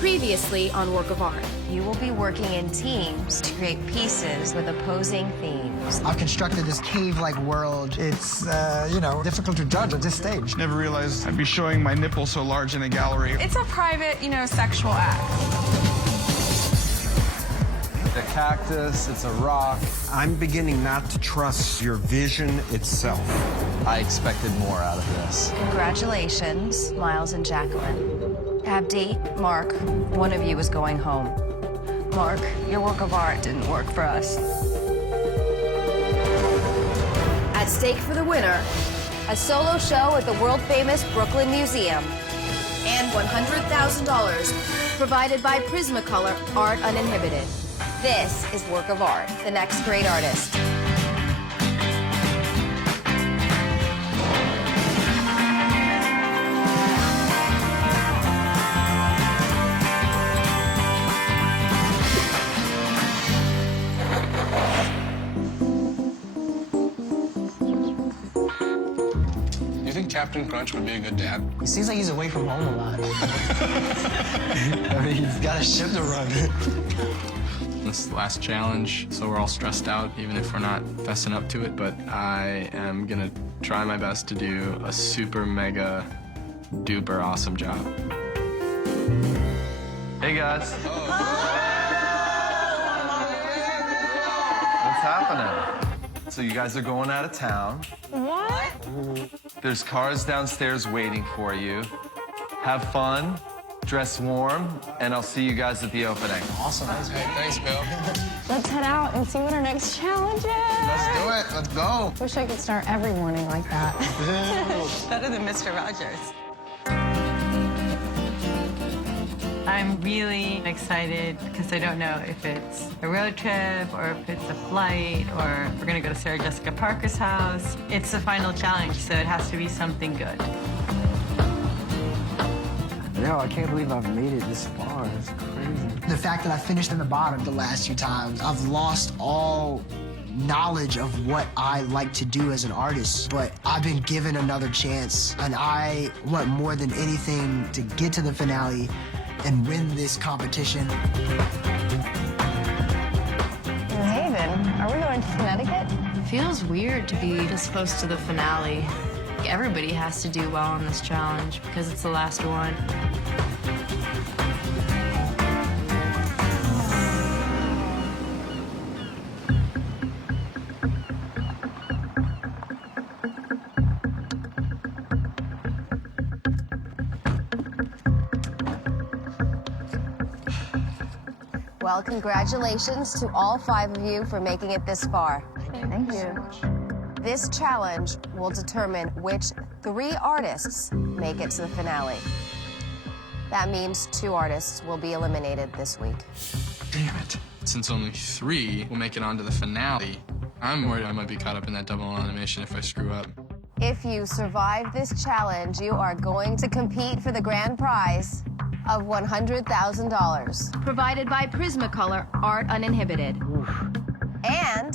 Previously on Work of Art. You will be working in teams to create pieces with opposing themes. I've constructed this cave-like world. It's, difficult to judge at this stage. Never realized I'd be showing my nipple so large in a gallery. It's a private, sexual act. The cactus, it's a rock. I'm beginning not to trust your vision itself. I expected more out of this. Congratulations, Miles and Jacqueline. Abdi, Mark, one of you is going home. Mark, your work of art didn't work for us. At stake for the winner, a solo show at the world-famous Brooklyn Museum, and $100,000 provided by Prismacolor Art Uninhibited. This is Work of Art, the next great artist. You think Captain Crunch would be a good dad? He seems like he's away from home a lot. I mean, he's got a ship to run. This is the last challenge, so we're all stressed out, even if we're not fessing up to it. But I am gonna try my best to do a super mega duper awesome job. Hey, guys. What's happening? So you guys are going out of town. What? There's cars downstairs waiting for you. Have fun, dress warm, and I'll see you guys at the opening. Awesome. Hey, thanks, Bill. Let's head out and see what our next challenge is. Let's do it. Let's go. Wish I could start every morning like that. Better than Mr. Rogers. I'm really excited because I don't know if it's a road trip or if it's a flight or if we're gonna go to Sarah Jessica Parker's house. It's the final challenge, so it has to be something good. No, I can't believe I've made it this far. It's crazy. The fact that I finished in the bottom the last few times, I've lost all knowledge of what I like to do as an artist, but I've been given another chance, and I want more than anything to get to the finale and win this competition. New Haven, are we going to Connecticut? Feels weird to be this close to the finale. Everybody has to do well on this challenge because it's the last one. Well, congratulations to all 5 of you for making it this far. Thank you. This challenge will determine which 3 artists make it to the finale. That means 2 artists will be eliminated this week. Damn it. Since only 3 will make it onto the finale, I'm worried I might be caught up in that double elimination if I screw up. If you survive this challenge, you are going to compete for the grand prize of $100,000. Provided by Prismacolor Art Uninhibited. And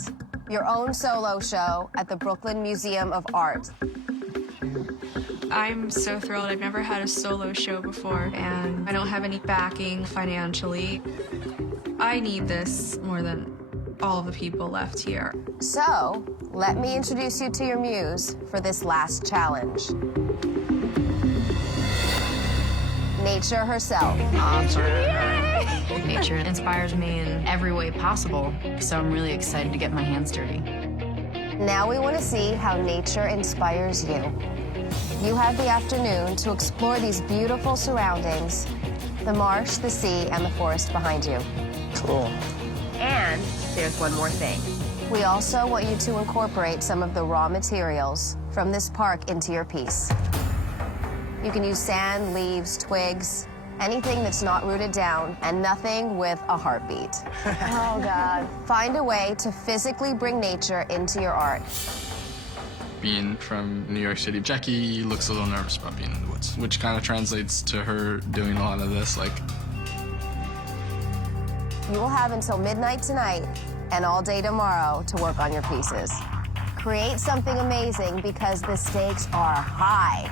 your own solo show at the Brooklyn Museum of Art. I'm so thrilled. I've never had a solo show before, and I don't have any backing financially. I need this more than all the people left here. So, let me introduce you to your muse for this last challenge. Nature herself. Nature inspires me in every way possible, so I'm really excited to get my hands dirty. Now we want to see how nature inspires you. You have the afternoon to explore these beautiful surroundings, the marsh, the sea, and the forest behind you. Cool. And there's one more thing. We also want you to incorporate some of the raw materials from this park into your piece. You can use sand, leaves, twigs, anything that's not rooted down, and nothing with a heartbeat. Oh, God. Find a way to physically bring nature into your art. Being from New York City, Jackie looks a little nervous about being in the woods, which kind of translates to her doing a lot of this, like... You will have until midnight tonight and all day tomorrow to work on your pieces. Create something amazing because the stakes are high.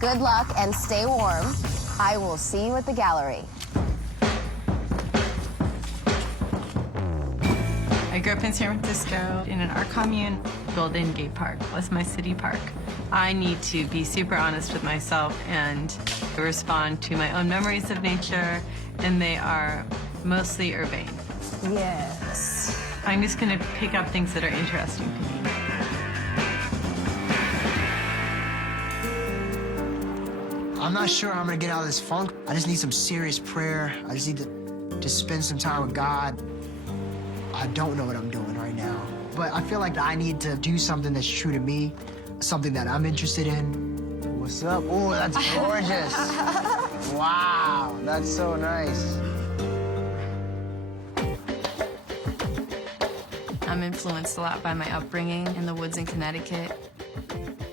Good luck and stay warm. I will see you at the gallery. grew up in San Francisco in an art commune. Golden Gate Park was my city park. I need to be super honest with myself and respond to my own memories of nature, and they are mostly urbane. Yes. I'm just gonna pick up things that are interesting to me. I'm not sure how I'm gonna get out of this funk. I just need some serious prayer. I just need to just spend some time with God. I don't know what I'm doing right now, but I feel like I need to do something that's true to me, something that I'm interested in. What's up? Oh, that's gorgeous. Wow, that's so nice. I'm influenced a lot by my upbringing in the woods in Connecticut.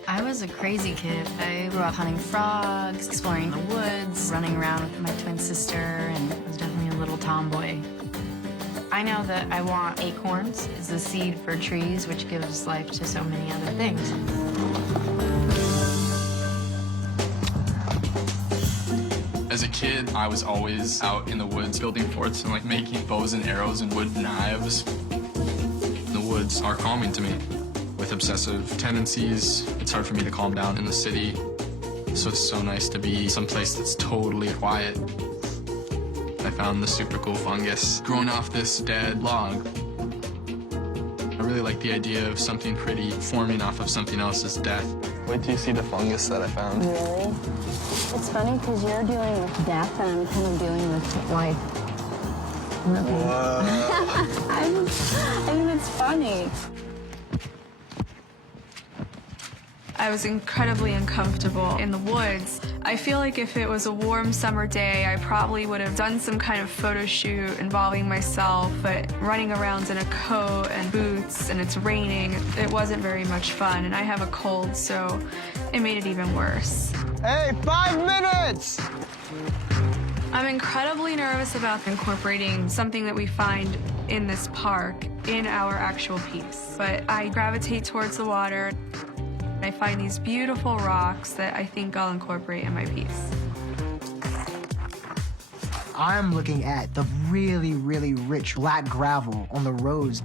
I was a crazy kid. I grew up hunting frogs, exploring the woods, running around with my twin sister, and I was definitely a little tomboy. I know that I want acorns. It's the seed for trees, which gives life to so many other things. As a kid, I was always out in the woods building forts and like making bows and arrows and wood knives. The woods are calming to me. With obsessive tendencies, it's hard for me to calm down in the city. So it's so nice to be someplace that's totally quiet. I found the super cool fungus growing off this dead log. I really like the idea of something pretty forming off of something else's death. Wait till you see the fungus that I found. Really? It's funny because you're dealing with death and I'm kind of dealing with life. Whoa. I think it's funny. I was incredibly uncomfortable in the woods. I feel like if it was a warm summer day, I probably would have done some kind of photo shoot involving myself, but running around in a coat and boots and it's raining, it wasn't very much fun, and I have a cold, so it made it even worse. Hey, 5 minutes! I'm incredibly nervous about incorporating something that we find in this park in our actual piece, but I gravitate towards the water. I find these beautiful rocks that I think I'll incorporate in my piece. I'm looking at the really, really rich black gravel on the roads.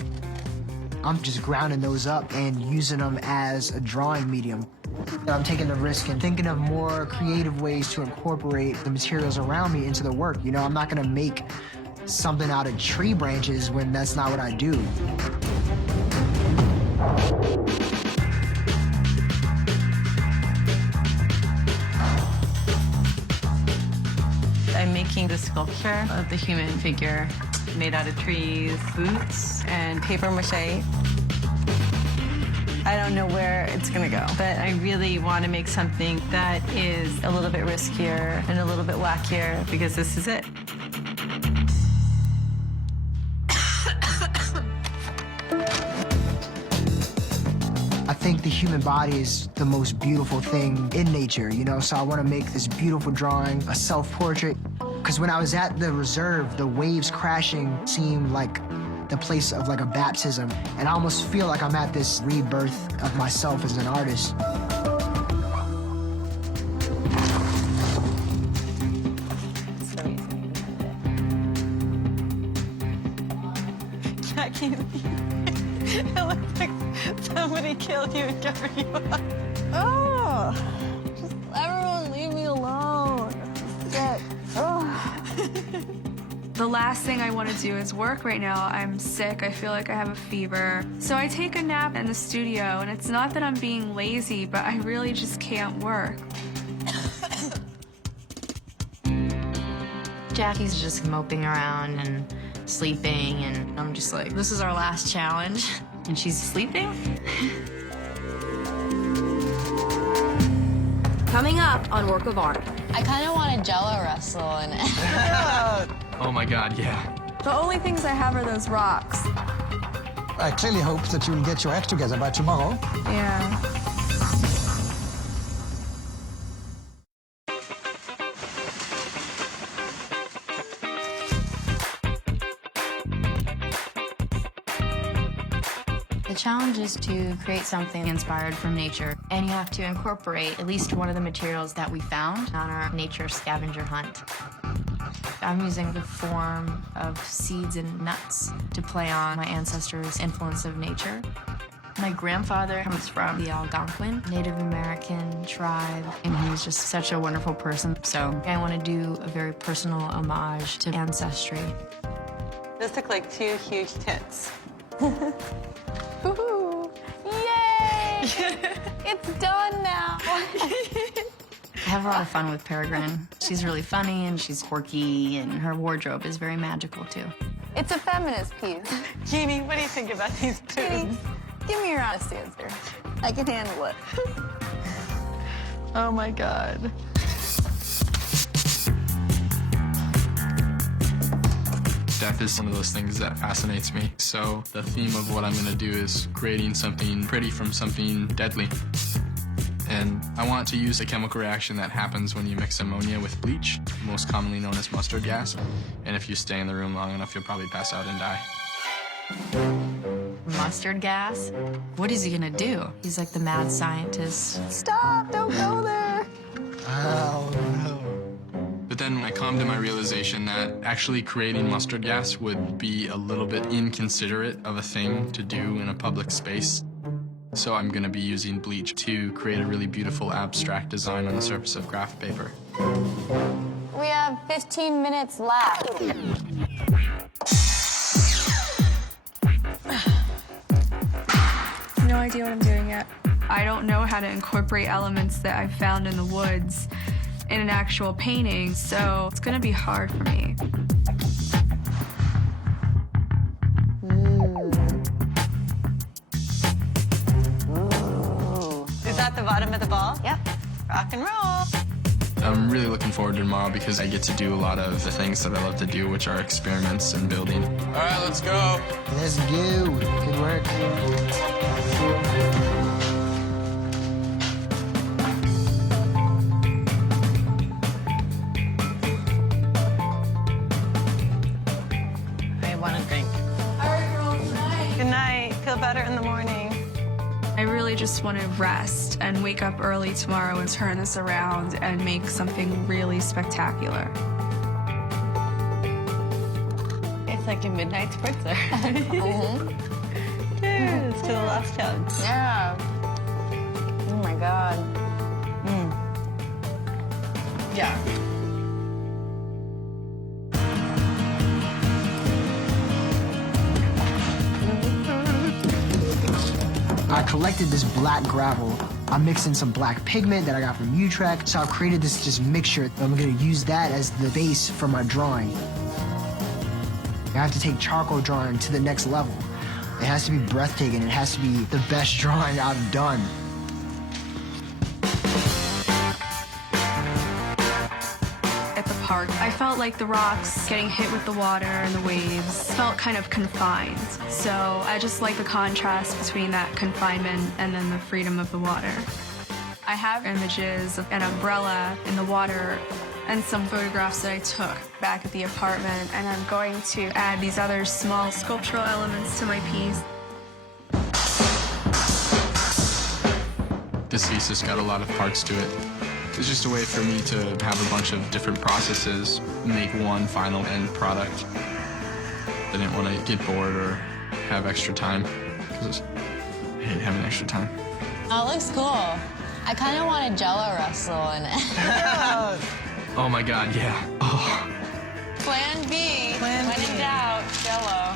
I'm just grounding those up and using them as a drawing medium. I'm taking the risk and thinking of more creative ways to incorporate the materials around me into the work. You know, I'm not gonna make something out of tree branches when that's not what I do. I'm making the sculpture of the human figure made out of trees, boots, and paper mache. I don't know where it's gonna go, but I really want to make something that is a little bit riskier and a little bit wackier because this is it. I think the human body is the most beautiful thing in nature, you know, so I want to make this beautiful drawing, a self-portrait. Because when I was at the reserve, the waves crashing seemed like the place of like a baptism, and I almost feel like I'm at this rebirth of myself as an artist. Jackie, it looks like somebody killed you and covered you up. Oh, just everyone leave me alone. Sick. Oh. The last thing I want to do is work right now. I'm sick. I feel like I have a fever. So I take a nap in the studio, and it's not that I'm being lazy, but I really just can't work. Jackie's just moping around and sleeping, and I'm just like, this is our last challenge. And she's sleeping? Coming up on Work of Art. I kind of want a Jello wrestle in it. Oh my God, yeah. The only things I have are those rocks. I clearly hope that you'll get your act together by tomorrow. Yeah. The challenge is to create something inspired from nature, and you have to incorporate at least one of the materials that we found on our nature scavenger hunt. I'm using the form of seeds and nuts to play on my ancestors' influence of nature. My grandfather comes from the Algonquin Native American tribe, and he was just such a wonderful person. So I want to do a very personal homage to ancestry. Those look like two huge tits. Woohoo! Yay! It's done now. I have a lot of fun with Peregrine. She's really funny and she's quirky, and her wardrobe is very magical too. It's a feminist piece. Jeannie, what do you think about these boobs? Give me your honest answer. I can handle it. Oh my God. Death is one of those things that fascinates me. So the theme of what I'm gonna do is creating something pretty from something deadly. And I want to use a chemical reaction that happens when you mix ammonia with bleach, most commonly known as mustard gas. And if you stay in the room long enough, you'll probably pass out and die. Mustard gas? What is he gonna do? He's like the mad scientist. Stop! Don't go there! Oh, no. But then I come to my realization that actually creating mustard gas would be a little bit inconsiderate of a thing to do in a public space. So I'm gonna be using bleach to create a really beautiful abstract design on the surface of graph paper. We have 15 minutes left. No idea what I'm doing yet. I don't know how to incorporate elements that I've found in the woods in an actual painting, so it's gonna be hard for me. Is that the bottom of the ball? Yep. Rock and roll. I'm really looking forward to tomorrow because I get to do a lot of the things that I love to do, which are experiments and building. All right, let's go. Let's go. Good work. I want a drink. All right, girls, good night. Good night. Feel better in the morning. I really just want to rest and wake up early tomorrow and turn this around and make something really spectacular. It's like a midnight spritzer. Cheers to the last challenge. Yeah. Oh my God. Yeah. I collected this black gravel. I'm mixing some black pigment that I got from Utrecht. So I've created this just mixture. I'm gonna use that as the base for my drawing. I have to take charcoal drawing to the next level. It has to be breathtaking. It has to be the best drawing I've done. At the park, I felt like the rocks getting hit with the water and the waves felt kind of confined. So I just like the contrast between that confinement and then the freedom of the water. I have images of an umbrella in the water and some photographs that I took back at the apartment, and I'm going to add these other small sculptural elements to my piece. This piece has got a lot of parts to it. It's just a way for me to have a bunch of different processes, make one final end product. I didn't want to get bored or have extra time, because I hate having extra time. Oh, it looks cool. I kind of want a Jello wrestle in it. Oh my God, yeah. Oh. Plan B. Plan when B. in doubt, Jello.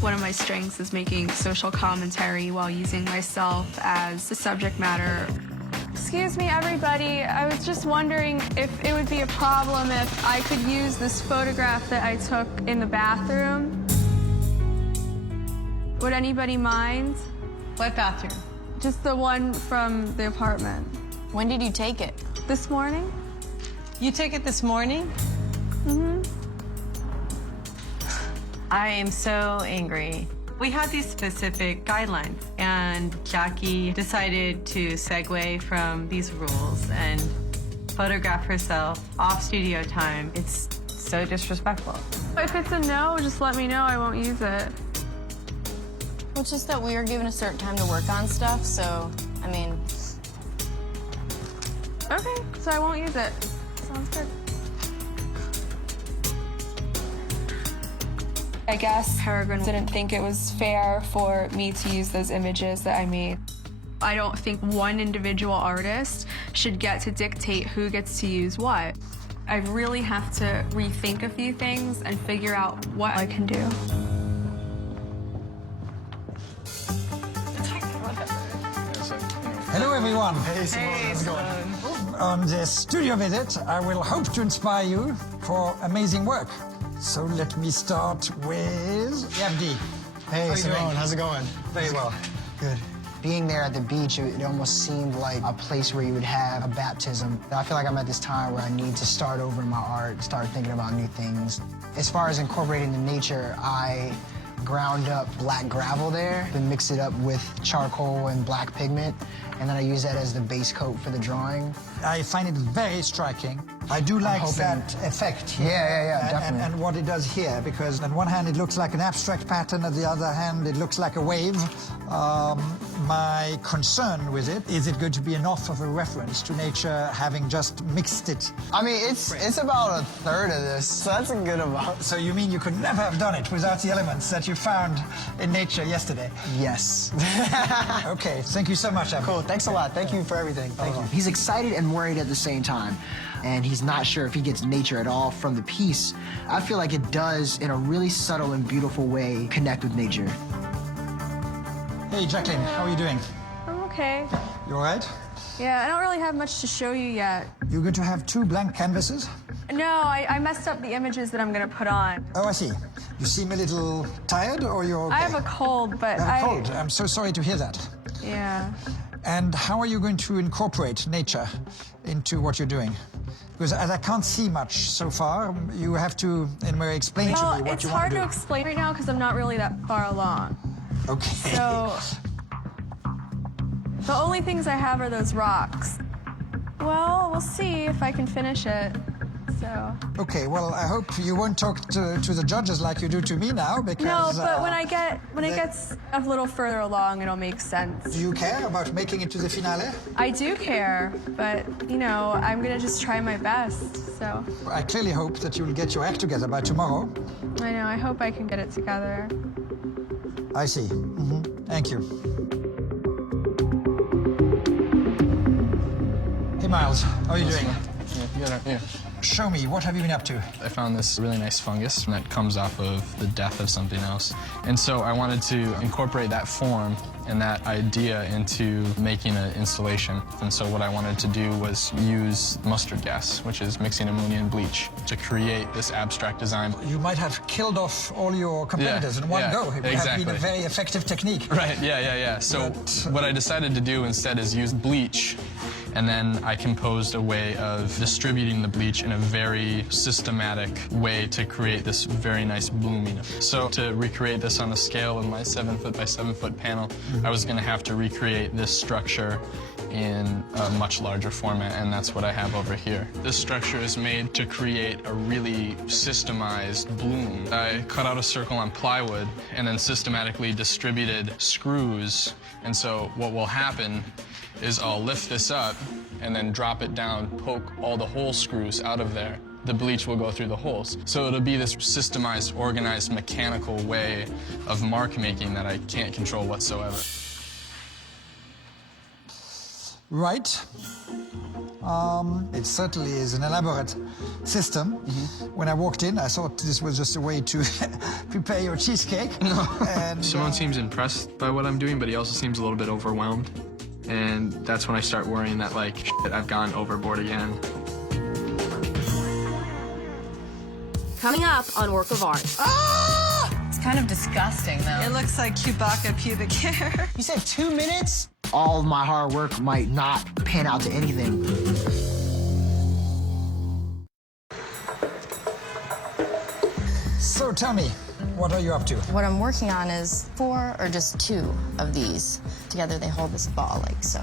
One of my strengths is making social commentary while using myself as the subject matter. Excuse me, everybody. I was just wondering if it would be a problem if I could use this photograph that I took in the bathroom. Would anybody mind? What bathroom? Just the one from the apartment. When did you take it? This morning? You took it this morning? Mm-hmm. I am so angry. We had these specific guidelines, and Jackie decided to segue from these rules and photograph herself off studio time. It's so disrespectful. If it's a no, just let me know. I won't use it. Well, it's just that we are given a certain time to work on stuff, so, I mean... Okay, so I won't use it. Sounds good. I guess Peregrine didn't think it was fair for me to use those images that I made. I don't think one individual artist should get to dictate who gets to use what. I really have to rethink a few things and figure out what I can do. Hello, everyone. Hey, Simone, how's it going? On this studio visit, I will hope to inspire you for amazing work. So let me start with FD. Hey, How you Simone, doing? how's it going? Very well. Good. Being there at the beach, it almost seemed like a place where you would have a baptism. I feel like I'm at this time where I need to start over in my art, start thinking about new things. As far as incorporating the nature, I ground up black gravel there, then mixed it up with charcoal and black pigment, and then I use that as the base coat for the drawing. I find it very striking. I do like that effect here. Yeah, definitely. And what it does here, because on one hand it looks like an abstract pattern, on the other hand it looks like a wave. My concern with it, is it going to be enough of a reference to nature having just mixed it? I mean, it's about a third of this, so that's a good amount. So you mean you could never have done it without the elements that you found in nature yesterday? Yes. Okay, thank you so much, Evan. Cool, thanks a lot. Thank you for everything. Thank you. He's excited and worried at the same time, and he's not sure if he gets nature at all from the piece. I feel like it does, in a really subtle and beautiful way, connect with nature. Hey, Jacqueline, how are you doing? I'm okay. You all right? Yeah, I don't really have much to show you yet. You're going to have 2 blank canvases? No, I messed up the images that I'm gonna put on. Oh, I see. You seem a little tired, or you're okay? I have a cold, but You have a cold. I'm so sorry to hear that. Yeah. And how are you going to incorporate nature into what you're doing? Because as I can't see much so far, you have to, in a way, explain to me what you want to do. It's hard to explain right now because I'm not really that far along. Okay. So, the only things I have are those rocks. Well, we'll see if I can finish it. So. Okay, well, I hope you won't talk to the judges like you do to me now, because... No, but when it gets a little further along, it'll make sense. Do you care about making it to the finale? I do care, but, you know, I'm gonna just try my best, so. I clearly hope that you'll get your act together by tomorrow. I know, I hope I can get it together. I see. Thank you. Hey, Miles, how are you doing? Yeah. Show me, what have you been up to? I found this really nice fungus that comes off of the death of something else. And so I wanted to incorporate that form and that idea into making an installation. And so what I wanted to do was use mustard gas, which is mixing ammonia and bleach, to create this abstract design. You might have killed off all your competitors in one go. It would have been a very effective technique. Right, yeah. So what I decided to do instead is use bleach, and then I composed a way of distributing the bleach in a very systematic way to create this very nice blooming. So to recreate this on a scale of my 7-foot by 7-foot panel, I was going to have to recreate this structure in a much larger format, and that's what I have over here. This structure is made to create a really systemized bloom. I cut out a circle on plywood and then systematically distributed screws, and so what will happen is I'll lift this up and then drop it down, poke all the hole screws out of there. The bleach will go through the holes. So it'll be this systemized, organized, mechanical way of mark making that I can't control whatsoever. Right. It certainly is an elaborate system. When I walked in, I thought this was just a way to prepare your cheesecake. No. And, Simone seems impressed by what I'm doing, but he also seems a little bit overwhelmed. And that's when I start worrying that, like, shit, I've gone overboard again. Coming up on Work of Art. It's kind of disgusting, though. It looks like Chewbacca pubic hair. You said 2 minutes? All of my hard work might not pan out to anything. So tell me, what are you up to? What I'm working on is 4 or just 2 of these. Together they hold this ball like so.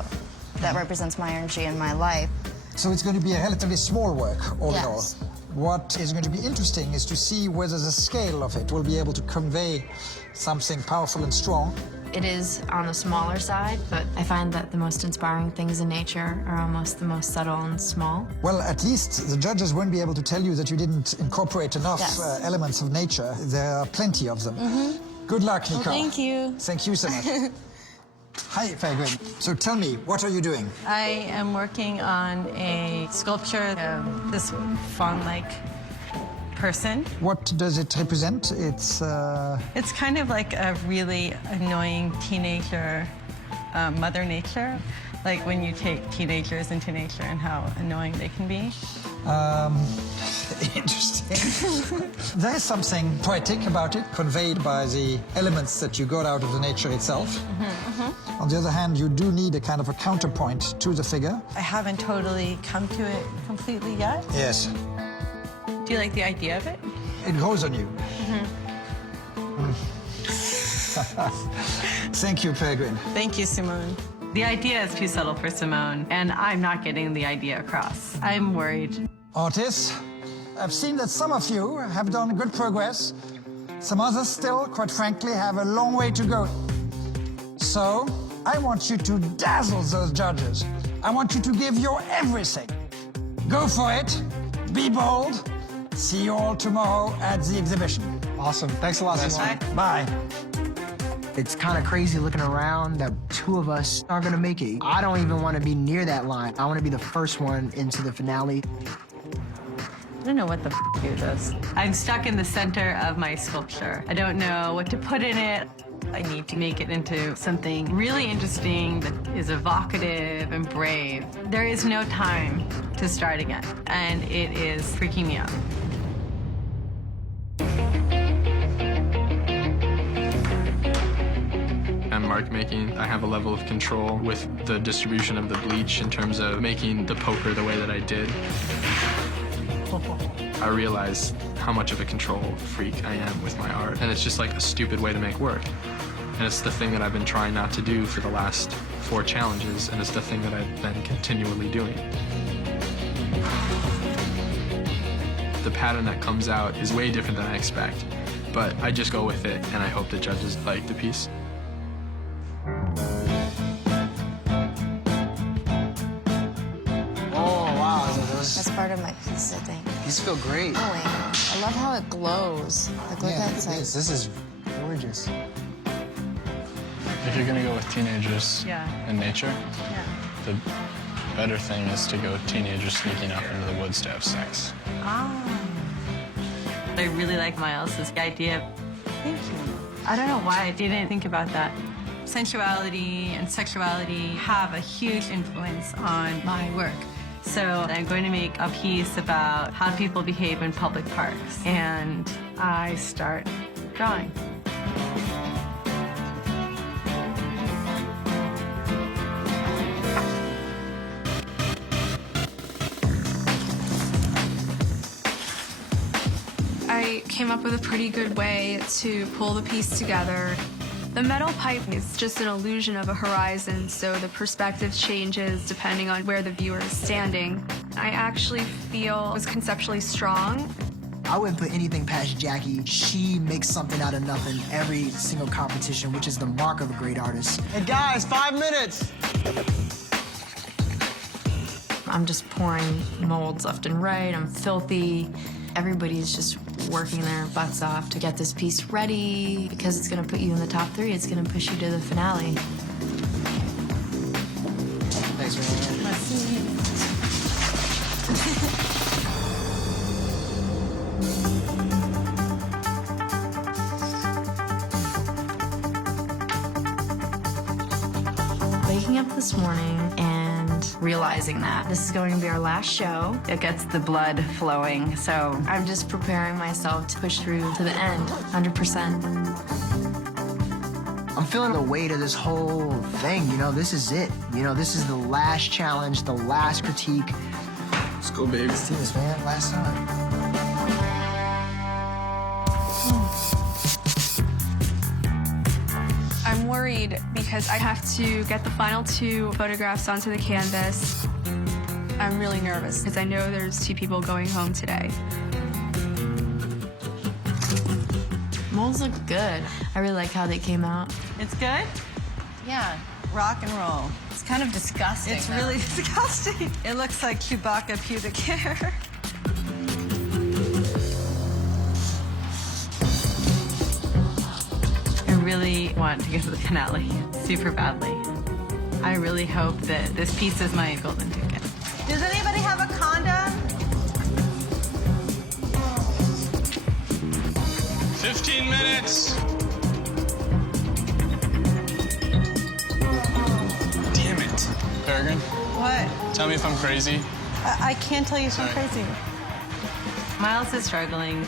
That represents my energy and my life. So it's going to be a relatively small work, all in all. Yes. What is going to be interesting is to see whether the scale of it will be able to convey something powerful and strong, It is on the smaller side, but I find that the most inspiring things in nature are almost the most subtle and small. Well, at least the judges won't be able to tell you that you didn't incorporate enough Yes. elements of nature. There are plenty of them. Good luck, Nicole. Well, thank you. Thank you so much. Hi, Fairgreen. So tell me, what are you doing? I am working on a sculpture of this fawn-like person. What does it represent? It's kind of like a really annoying teenager, Mother Nature. Like when you take teenagers into nature and how annoying they can be. Interesting. There is something poetic about it, conveyed by the elements that you got out of the nature itself. On the other hand, you do need a kind of a counterpoint to the figure. I haven't totally come to it completely yet. Yes. Do you like the idea of it? It grows on you. Thank you, Peregrine. Thank you, Simone. The idea is too subtle for Simone, and I'm not getting the idea across. I'm worried. Artists, I've seen that some of you have done good progress. Some others still, quite frankly, have a long way to go. So, I want you to dazzle those judges. I want you to give your everything. Go for it. Be bold. See you all tomorrow at the exhibition. Awesome. Thanks a lot, Simone. Bye. It's kind of crazy looking around that two of us aren't gonna make it. I don't even want to be near that line. I want to be the first one into the finale. I don't know what the do this. I'm stuck in the center of my sculpture. I don't know what to put in it. I need to make it into something really interesting that is evocative and brave. There is no time to start again, and it is freaking me out. I'm mark making. I have a level of control with the distribution of the bleach in terms of making the poker the way that I did. I realize how much of a control freak I am with my art, and it's just like a stupid way to make work. And it's the thing that I've been trying not to do for the last 4 challenges, and it's the thing that I've been continually doing. The pattern that comes out is way different than I expect, but I just go with it, and I hope the judges like the piece. That's part of my piece, I think. These feel great. I love how it glows. Like, look at that. This is gorgeous. If you're gonna go with teenagers in nature, the better thing is to go teenagers sneaking up into the woods to have sex. I really like Miles's idea. Thank you. I don't know why I didn't think about that. Sensuality and sexuality have a huge influence on my work. So I'm going to make a piece about how people behave in public parks. And I start drawing. I came up with a pretty good way to pull the piece together. The metal pipe is just an illusion of a horizon, so the perspective changes depending on where the viewer is standing. I actually feel it was conceptually strong. I wouldn't put anything past Jackie. She makes something out of nothing every single competition, which is the mark of a great artist. Hey guys, 5 minutes. I'm just pouring molds left and right. I'm filthy. Everybody's just working their butts off to get this piece ready because it's gonna put you in the top 3. It's gonna push you to the finale. Thanks, man. Let's see. Waking up this morning and realizing that this is going to be our last show. It gets the blood flowing, so I'm just preparing myself to push through to the end, 100%. I'm feeling the weight of this whole thing, you know, this is it. You know, this is the last challenge, the last critique. Let's go, baby. Let's do this, man. Last time. I'm worried because I have to get the final 2 photographs onto the canvas. I'm really nervous because I know there's 2 people going home today. Molds look good. I really like how they came out. It's good? Yeah, rock and roll. It's kind of disgusting. It's really disgusting. It looks like Chewbacca pubic hair. I really want to get to the finale super badly. I really hope that this piece is my golden ticket. Does anybody have a condom? 15 minutes. Damn it. Peregrine, What? tell me if I'm crazy. I can't tell you so Sorry. crazy. Miles is struggling.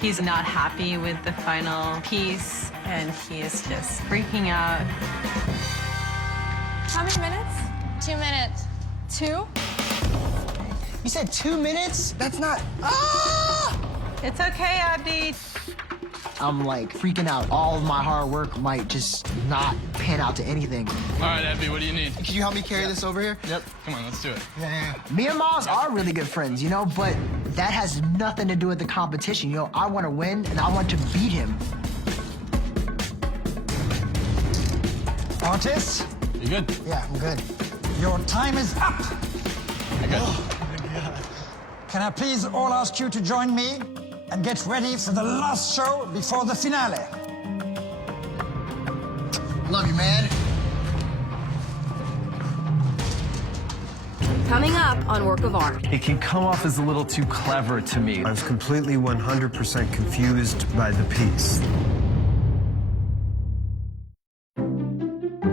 He's not happy with the final piece, and he is just freaking out. How many minutes? 2 minutes. 2? You said 2 minutes? That's not. Ah! It's okay, Abdi. I'm like freaking out. All of my hard work might just not pan out to anything. All right, Abby, what do you need? Can you help me carry this over here? Yep. Come on, let's do it. Yeah. Me and Miles are really good friends, you know, but that has nothing to do with the competition. You know, I want to win and I want to beat him. Artists, You good? Yeah, I'm good. your time is up. I got Can I please all ask you to join me and get ready for the last show before the finale? Love you, man. Coming up on Work of Art. It can come off as a little too clever to me. I was completely 100% confused by the piece.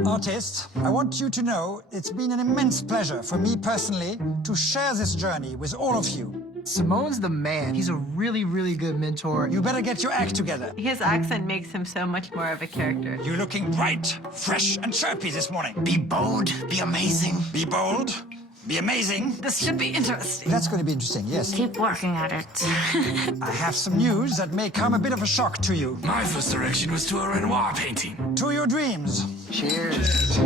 Artists, I want you to know it's been an immense pleasure for me personally to share this journey with all of you. Simone's the man. He's a really, really good mentor. You better get your act together. His accent makes him so much more of a character. You're looking bright, fresh, and chirpy this morning. Be bold, be amazing. Be bold, be amazing. This should be interesting. That's going to be interesting, yes. Keep working at it. I have some news that may come a bit of a shock to you. My first direction was to a Renoir painting. To your dreams. Cheers.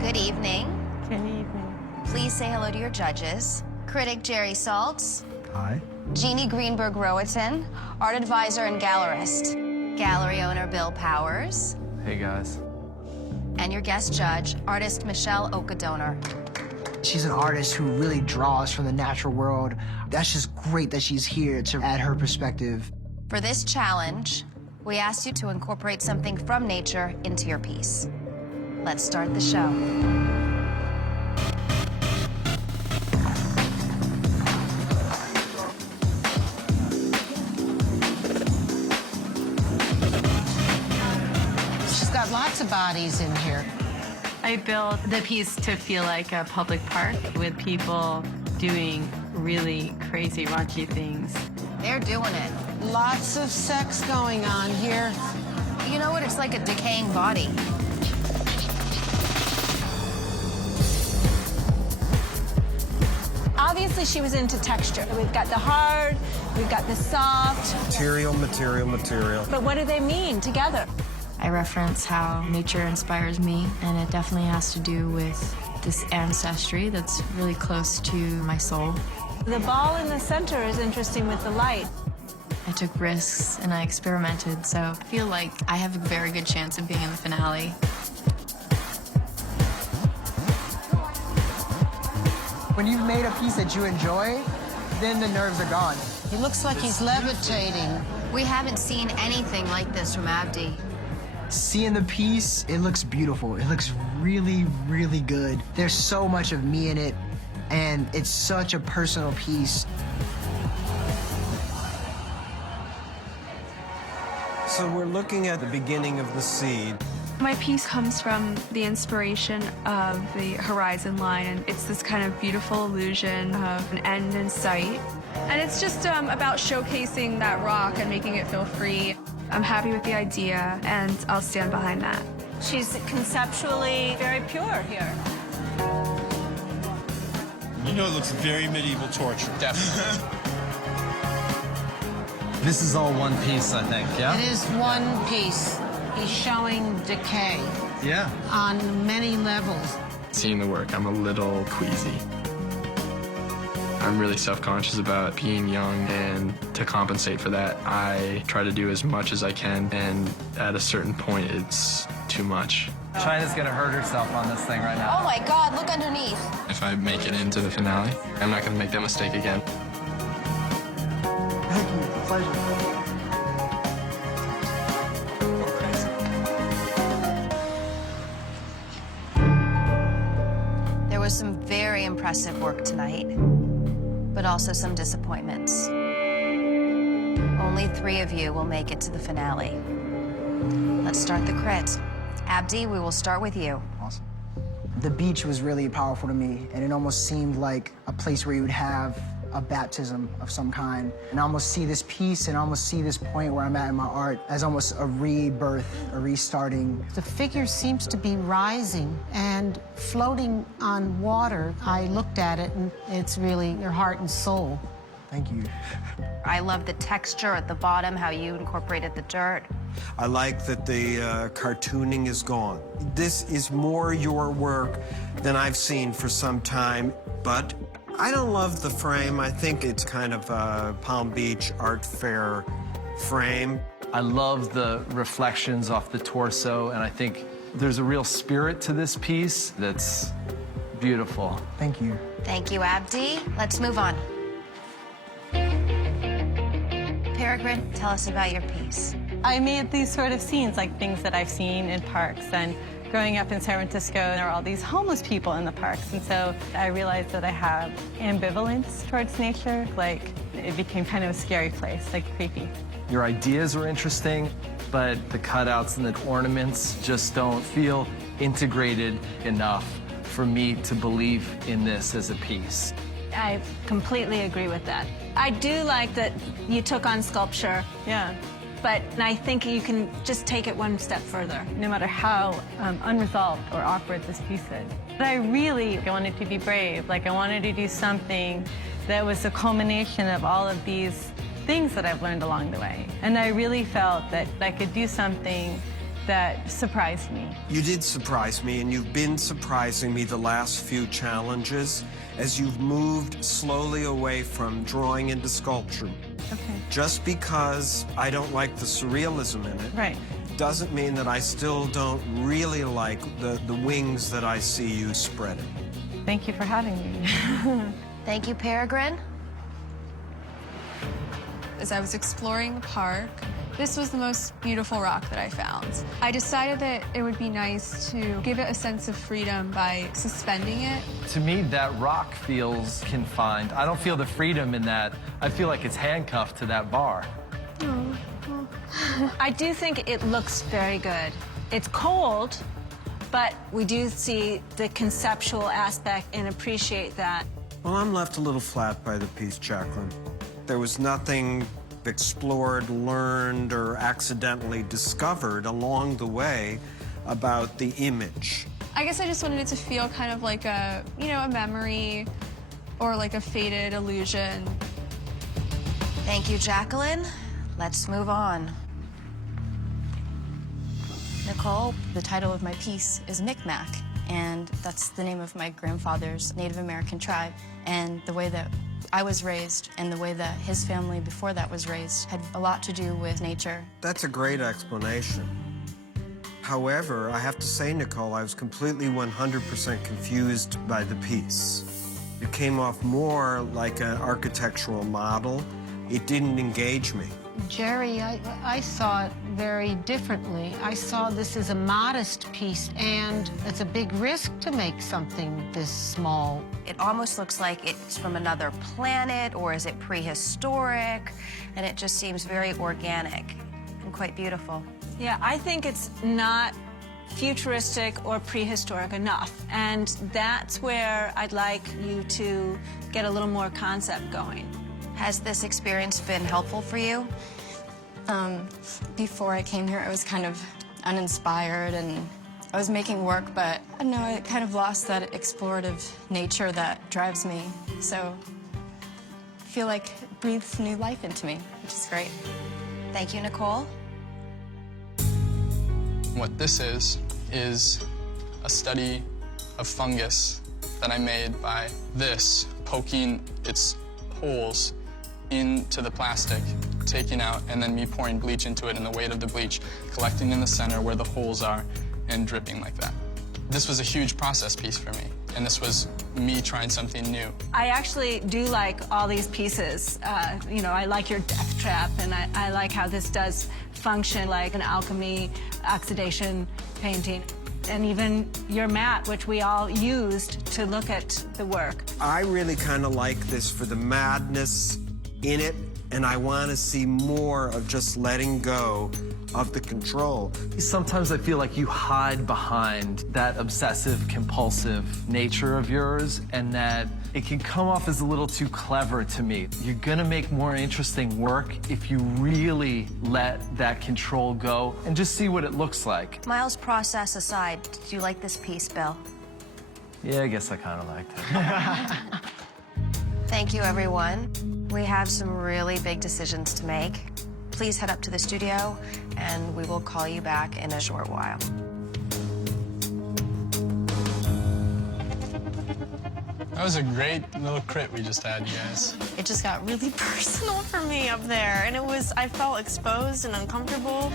Good evening. Good evening. Please say hello to your judges. Critic Jerry Saltz, Hi. Jeannie Greenberg Rowaton, art advisor and gallerist, gallery owner Bill Powers, Hey, guys. and your guest judge, artist Michelle Okadonor. She's an artist who really draws from the natural world. That's just great that she's here to add her perspective. For this challenge, we asked you to incorporate something from nature into your piece. Let's start the show. She's got lots of bodies in here. I built the piece to feel like a public park with people doing really crazy, raunchy things. They're doing it. Lots of sex going on here. You know what? It's like a decaying body. Obviously, she was into texture. We've got the hard, we've got the soft. Material, material, material. But what do they mean together? I reference how nature inspires me, and it definitely has to do with this ancestry that's really close to my soul. The ball in the center is interesting with the light. I took risks and I experimented, so I feel like I have a very good chance of being in the finale. When you've made a piece that you enjoy, then the nerves are gone. He looks like he's levitating. We haven't seen anything like this from Abdi. Seeing the piece, it looks beautiful. It looks really, really good. There's so much of me in it, and it's such a personal piece. So we're looking at the beginning of the seed. My piece comes from the inspiration of the horizon line, and it's this kind of beautiful illusion of an end in sight. And it's just about showcasing that rock and making it feel free. I'm happy with the idea, and I'll stand behind that. She's conceptually very pure here. You know it looks very medieval torture. Definitely. This is all one piece, I think, yeah? It is one piece. He's showing decay Yeah. on many levels. Seeing the work, I'm a little queasy. I'm really self-conscious about being young, and to compensate for that, I try to do as much as I can, and at a certain point, it's too much. China's gonna hurt herself on this thing right now. Oh my God, look underneath. If I make it into the finale, I'm not gonna make that mistake again. Thank you. Pleasure. There was some very impressive work tonight, but also some disappointments. Only 3 of you will make it to the finale. Let's start the crit. Abdi, we will start with you. Awesome. The beach was really powerful to me, and it almost seemed like a place where you would have a baptism of some kind. And I almost see this piece and I almost see this point where I'm at in my art as almost a rebirth, a restarting. The figure seems to be rising and floating on water. I looked at it, and it's really your heart and soul. Thank you. I love the texture at the bottom, how you incorporated the dirt. I like that the cartooning is gone. This is more your work than I've seen for some time, but I don't love the frame. I think it's kind of a Palm Beach art fair frame. I love the reflections off the torso, and I think there's a real spirit to this piece that's beautiful. Thank you. Thank you, Abdi. Let's move on. Peregrine, tell us about your piece. I made these sort of scenes, like things that I've seen in parks. And growing up in San Francisco, there were all these homeless people in the parks. And so I realized that I have ambivalence towards nature. Like, it became kind of a scary place, like creepy. Your ideas are interesting, but the cutouts and the ornaments just don't feel integrated enough for me to believe in this as a piece. I completely agree with that. I do like that you took on sculpture. Yeah. But I think you can just take it one step further. No matter how unresolved or awkward this piece is. But I really wanted to be brave. Like, I wanted to do something that was a culmination of all of these things that I've learned along the way. And I really felt that I could do something that surprised me. You did surprise me, and you've been surprising me the last few challenges as you've moved slowly away from drawing into sculpture. Okay. Just because I don't like the surrealism in it, right, doesn't mean that I still don't really like the wings that I see you spreading. Thank you for having me. Thank you, Peregrine. As I was exploring the park, this was the most beautiful rock that I found. I decided that it would be nice to give it a sense of freedom by suspending it. To me, that rock feels confined. I don't feel the freedom in that. I feel like it's handcuffed to that bar. I do think it looks very good. It's cold, but we do see the conceptual aspect and appreciate that. Well, I'm left a little flat by the piece, Jacqueline. There was nothing explored, learned, or accidentally discovered along the way about the image. I guess I just wanted it to feel kind of like a, a memory or like a faded illusion. Thank you, Jacqueline. Let's move on. Nicole? The title of my piece is Micmac, and that's the name of my grandfather's Native American tribe. And the way that I was raised and the way that his family before that was raised had a lot to do with nature. That's a great explanation. However, I have to say, Nicole, I was completely 100% confused by the piece. It came off more like an architectural model. It didn't engage me. Jerry, I saw it very differently. I saw this as a modest piece, and it's a big risk to make something this small. It almost looks like it's from another planet, or is it prehistoric? And it just seems very organic and quite beautiful. Yeah, I think it's not futuristic or prehistoric enough. And that's where I'd like you to get a little more concept going. Has this experience been helpful for you? Before I came here, I was kind of uninspired and I was making work, but I don't know, I kind of lost that explorative nature that drives me. So I feel like it breathes new life into me, which is great. Thank you, Nicole. What this is a study of fungus that I made by this poking its holes into the plastic, taking out, and then me pouring bleach into it and the weight of the bleach collecting in the center where the holes are and dripping like that. This was a huge process piece for me, and this was me trying something new. I actually do like all these pieces. You know, I like your death trap, and I like how this does function like an alchemy, oxidation painting, and even your mat, which we all used to look at the work. I really kind of like this for the madness in it, and I want to see more of just letting go of the control. Sometimes I feel like you hide behind that obsessive compulsive nature of yours, and that it can come off as a little too clever to me. You're gonna make more interesting work if you really let that control go and just see what it looks like. Miles' process aside, do you like this piece, Bill? Yeah, I guess I kind of liked it. Thank you, everyone. We have some really big decisions to make. Please head up to the studio, and we will call you back in a short while. That was a great little crit we just had, you guys. It just got really personal for me up there, and I felt exposed and uncomfortable.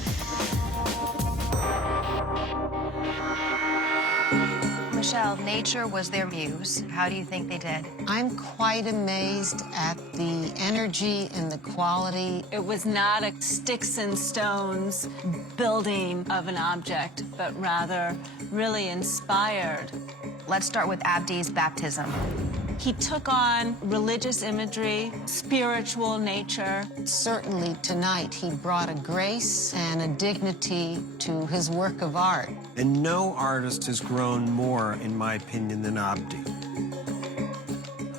Michelle, nature was their muse. How do you think they did? I'm quite amazed at the energy and the quality. It was not a sticks and stones building of an object, but rather really inspired. Let's start with Abdi's baptism. He took on religious imagery, spiritual nature. Certainly tonight he brought a grace and a dignity to his work of art. And no artist has grown more, in my opinion, than Abdi.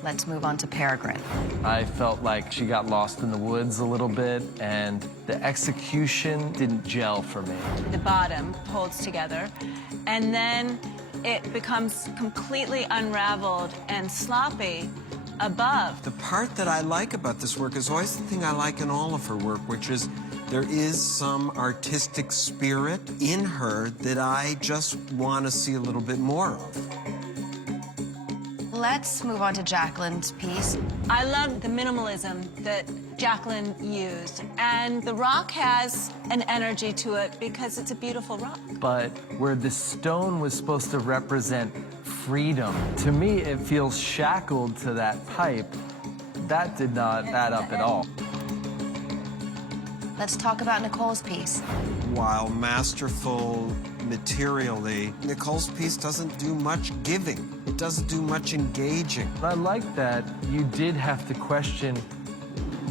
Let's move on to Peregrine. I felt like she got lost in the woods a little bit, and the execution didn't gel for me. The bottom holds together, and then it becomes completely unraveled and sloppy above. The part that I like about this work is always the thing I like in all of her work, which is there is some artistic spirit in her that I just want to see a little bit more of. Let's move on to Jacqueline's piece. I love the minimalism that Jacqueline used, and the rock has an energy to it because it's a beautiful rock. But where the stone was supposed to represent freedom, to me it feels shackled to that pipe. That did not add up at all. Let's talk about Nicole's piece. While masterful materially, Nicole's piece doesn't do much giving. It doesn't do much engaging. I like that you did have to question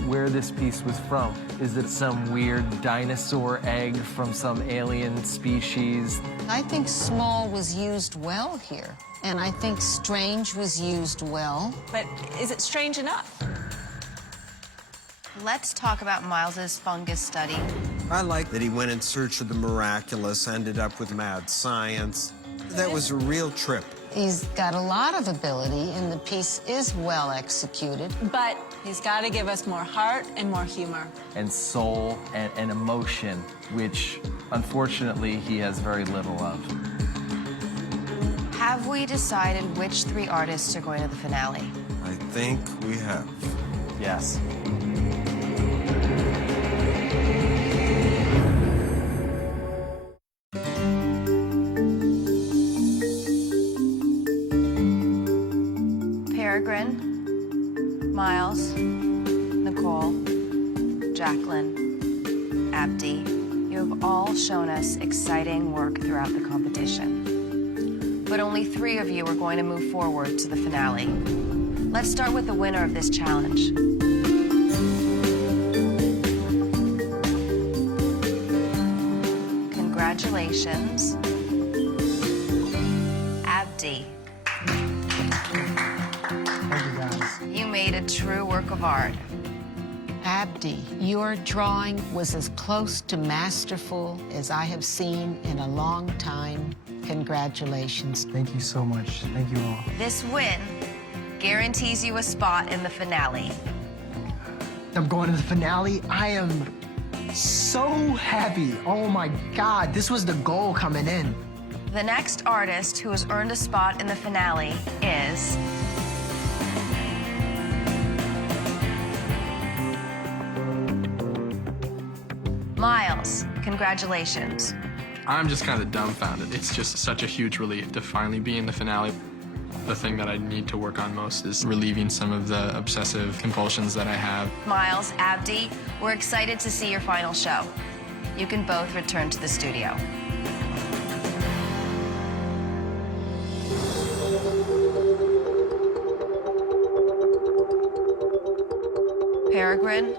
where this piece was from. Is it some weird dinosaur egg from some alien species? I think small was used well here, and I think strange was used well. But is it strange enough? Let's talk about Miles's fungus study. I like that he went in search of the miraculous, ended up with mad science. That was a real trip. He's got a lot of ability, and the piece is well executed. But he's got to give us more heart and more humor. And soul and emotion, which unfortunately he has very little of. Have we decided which 3 artists are going to the finale? I think we have. Yes. Peregrine, Miles, Nicole, Jacqueline, Abdi, you have all shown us exciting work throughout the competition. But only 3 of you are going to move forward to the finale. Let's start with the winner of this challenge. Congratulations, Abdi. Thank you, guys. You made a true work of art. Abdi, your drawing was as close to masterful as I have seen in a long time. Congratulations. Thank you so much. Thank you all. This win guarantees you a spot in the finale. I'm going to the finale. I am so happy. Oh my God, this was the goal coming in. The next artist who has earned a spot in the finale is... Miles. Congratulations. I'm just kind of dumbfounded. It's just such a huge relief to finally be in the finale. The thing that I need to work on most is relieving some of the obsessive compulsions that I have. Miles, Abdi, we're excited to see your final show. You can both return to the studio. Peregrine,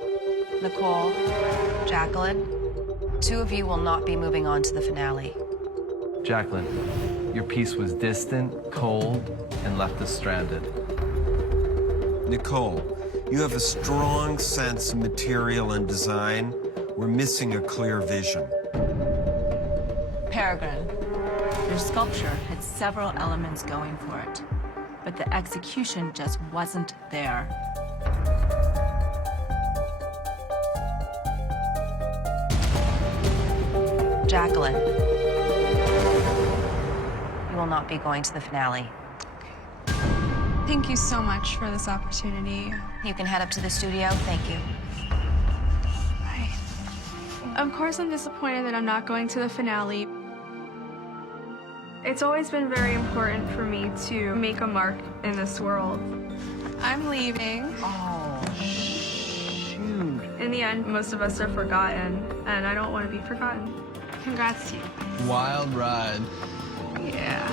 Nicole, Jacqueline, two of you will not be moving on to the finale. Jacqueline, your piece was distant, cold, and left us stranded. Nicole, you have a strong sense of material and design. We're missing a clear vision. Peregrine, your sculpture had several elements going for it, but the execution just wasn't there. Jacqueline, you will not be going to the finale. Thank you so much for this opportunity. You can head up to the studio. Thank you. Bye. Of course, I'm disappointed that I'm not going to the finale. It's always been very important for me to make a mark in this world. I'm leaving. Oh, shoot. In the end, most of us are forgotten, and I don't want to be forgotten. Congrats to you. Wild ride. Yeah.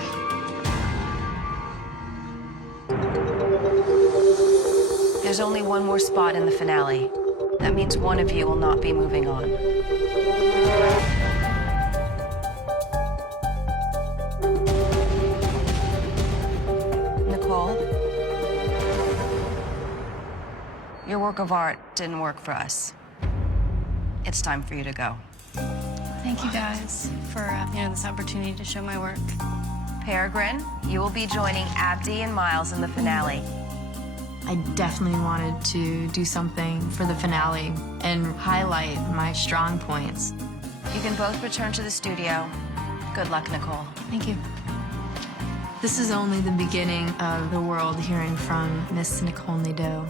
There's only one more spot in the finale. That means one of you will not be moving on. Nicole, your work of art didn't work for us. It's time for you to go. Thank you guys for this opportunity to show my work. Peregrine, you will be joining Abdi and Miles in the finale. I definitely wanted to do something for the finale and highlight my strong points. You can both return to the studio. Good luck, Nicole. Thank you. This is only the beginning of the world hearing from Miss Nicole Nadeau.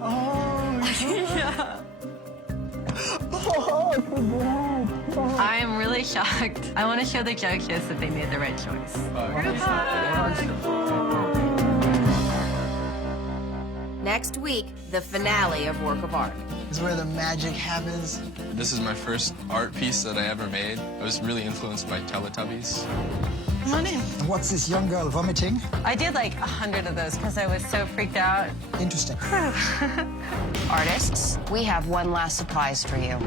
Yeah. I am really shocked. I want to show the judges that they made the right choice. Next week, the finale of Work of Art. This is where the magic happens. This is my first art piece that I ever made. I was really influenced by Teletubbies. Come on in. What's this young girl vomiting? I did like 100 of those because I was so freaked out. Interesting. Artists, we have one last surprise for you.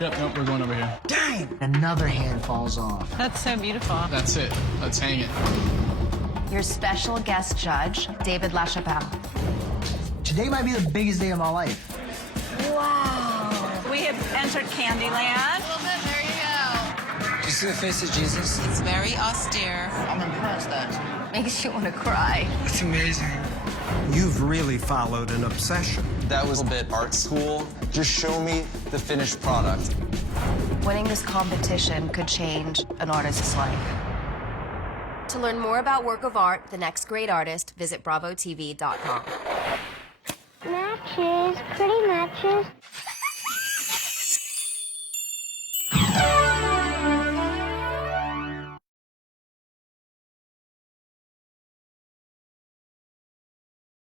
Yep, nope, we're going over here. Dang! Another hand falls off. That's so beautiful. That's it. Let's hang it. Your special guest judge, David LaChapelle. Today might be the biggest day of my life. Wow. We have entered Candyland. Well, then, there you go. Did you see the face of Jesus? It's very austere. I'm impressed, actually. Makes you want to cry. It's amazing. You've really followed an obsession. That was a bit art school. Just show me the finished product. Winning this competition could change an artist's life. To learn more about Work of Art, The Next Great Artist, visit BravoTV.com. Matches, pretty matches.